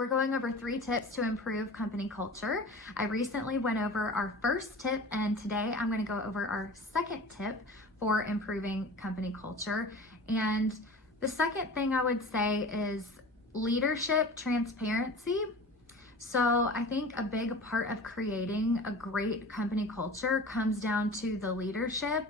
We're going over 3 tips to improve company culture. I recently went over our first tip, and today I'm going to go over our second tip for improving company culture. And the second thing I would say is leadership transparency. So I think a big part of creating a great company culture comes down to the leadership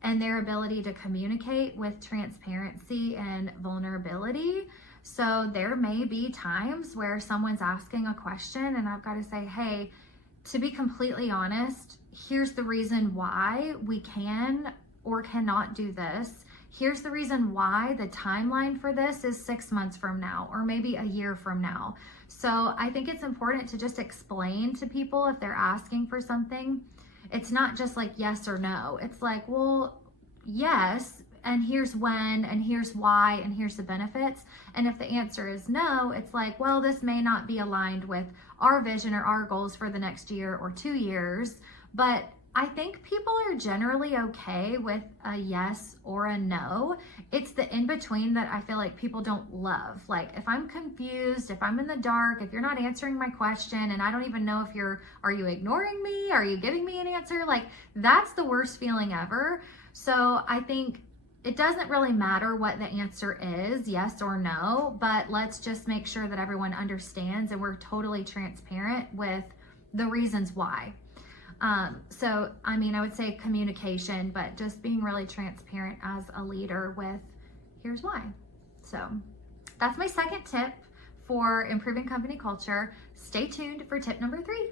and their ability to communicate with transparency and vulnerability. So there may be times where someone's asking a question and I've got to say, hey, to be completely honest, here's the reason why we can or cannot do this. Here's the reason why the timeline for this is 6 months from now, or maybe a year from now. So I think it's important to just explain to people if they're asking for something. It's not just like yes or no. It's like, well, yes, and here's when, and here's why, and here's the benefits. And if the answer is no, it's like, well, this may not be aligned with our vision or our goals for the next year or 2 years. But I think people are generally okay with a yes or a no. It's the in-between that I feel like people don't love. Like if I'm confused, if I'm in the dark, if you're not answering my question and I don't even know if are you ignoring me? Are you giving me an answer? Like that's the worst feeling ever. So I think it doesn't really matter what the answer is, yes or no, but let's just make sure that everyone understands and we're totally transparent with the reasons why. So, I mean, I would say communication, but just being really transparent as a leader with here's why. So that's my second tip for improving company culture. Stay tuned for tip number 3.